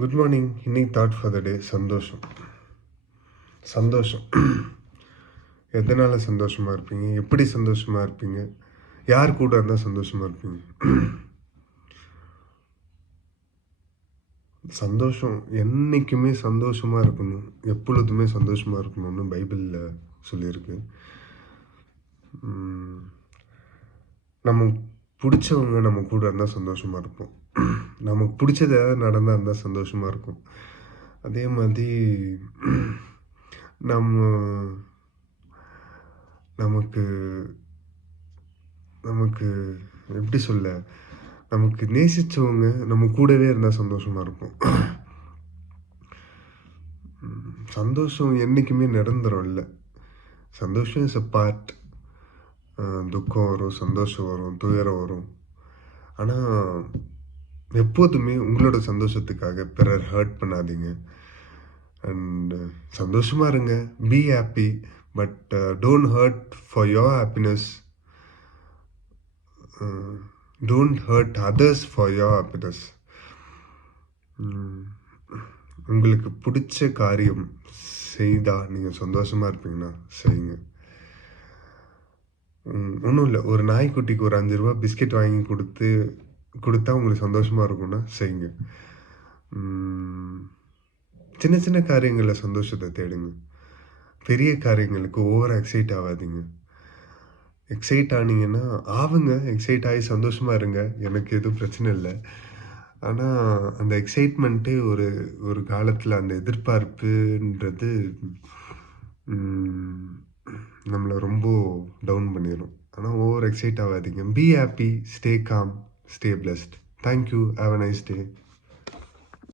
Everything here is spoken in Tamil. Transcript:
Good morning. இன்னைக்கு தாட் ஃபார் த டே சந்தோஷம். சந்தோஷம் எதனால் சந்தோஷமாக இருப்பீங்க? எப்படி சந்தோஷமாக இருப்பீங்க? யார் கூட இருந்தால் சந்தோஷமாக இருப்பீங்க? சந்தோஷம் என்றைக்குமே சந்தோஷமாக இருக்கணும், எப்பொழுதுமே சந்தோஷமாக இருக்கணும்னு பைபிளில் சொல்லியிருக்கு. நம்ம பிடிச்சவங்க நம்ம கூட இருந்தால் சந்தோஷமாக இருப்போம். நமக்கு பிடிச்சது எதாவது நடந்தால் இருந்தால் சந்தோஷமாக இருக்கும். அதே மாதிரி நம்ம நமக்கு நமக்கு எப்படி சொல்ல, நமக்கு நேசித்தவங்க நம்ம கூடவே இருந்தால் சந்தோஷமாக இருக்கும். சந்தோஷம் என்றைக்குமே நிரந்தரம் இல்லை. சந்தோஷம் இஸ் அ பார்ட். துக்கம் வரும், சந்தோஷம் வரும், துயரம் வரும். ஆனால் எப்போதுமே உங்களோட சந்தோஷத்துக்காக பிறர் ஹர்ட் பண்ணாதீங்க. அண்ட் சந்தோஷமாக இருங்க, be happy, but don't hurt for your happiness. Don't hurt others for your happiness. உங்களுக்கு பிடிச்ச காரியம் செய்தால் நீங்கள் சந்தோஷமாக இருப்பீங்கன்னா செய்யுங்க. ஒன்றும் இல்லை, ஒரு நாய்க்குட்டிக்கு ஒரு 5 ரூபா பிஸ்கெட் வாங்கி கொடுத்தா உங்களுக்கு சந்தோஷமாக இருக்கும்னா செய்யுங்க. சின்ன சின்ன காரியங்களில் சந்தோஷத்தை தேடுங்க. பெரிய காரியங்களுக்கு ஓவர் எக்ஸைட் ஆகாதீங்க. எக்ஸைட் ஆனீங்கன்னா எக்ஸைட் ஆகி சந்தோஷமாக இருங்க, எனக்கு எதுவும் பிரச்சனை இல்லை. ஆனால் அந்த எக்ஸைட்மெண்ட்டே ஒரு காலத்தில் அந்த எதிர்பார்ப்புன்றது நம்மளை ரொம்ப டவுன் பண்ணிடும். ஆனால் ஓவர் எக்ஸைட் ஆகாதீங்க. Be happy, stay com, stay blessed. Thank you. Have a nice day.